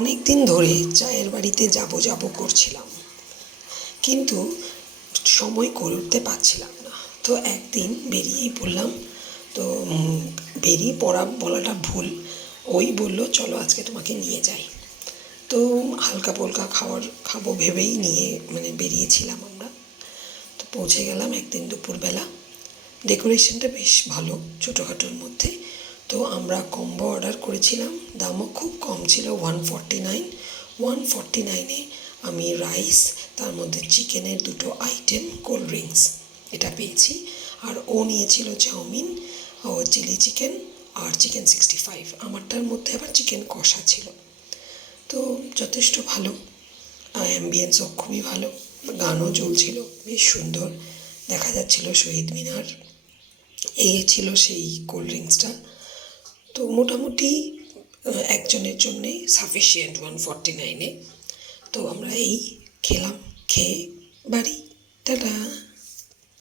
অনেক দিন ধরে চায়ের বাড়িতে যাব করছিলাম, কিন্তু সময় করে উঠতে পারছিলাম না। তো একদিন বেরিয়েই পড়লাম। তো বেরিয়ে পড়া বলাটা ভুল, ওই বলল চলো আজকে তোমাকে নিয়ে যাই। তো হালকা পোলকা খাবো ভেবেই বেরিয়েছিলাম আমরা। তো পৌঁছে গেলাম একদিন দুপুরবেলা। ডেকোরেশনটা বেশ ভালো, ছোটোখাটোর মধ্যে। তো আমরা কম্বো অর্ডার করেছিলাম, দামও খুব কম ছিল, 149 আমি রাইস, তার মধ্যে চিকেনের 2টো আইটেম, কোল্ড ড্রিঙ্কস এটা পেয়েছি। আর ও নিয়েছিল চাউমিন ও চিলি চিকেন আর চিকেন 65। আমারটার মধ্যে আবার চিকেন কষা ছিল। তো যথেষ্ট ভালো, অ্যাম্বিয়েন্সও খুবই ভালো, গানও চলছিল বেশ সুন্দর, দেখা যাচ্ছিল শহীদ মিনার। এই ছিল সেই কোল্ড ড্রিঙ্কসটা। তো মোটামুটি একজনের জন্যে সাফিসিয়েন্ট 149-এ। তো আমরা এই খেলাম, খেয়ে বাড়ি, টাটা।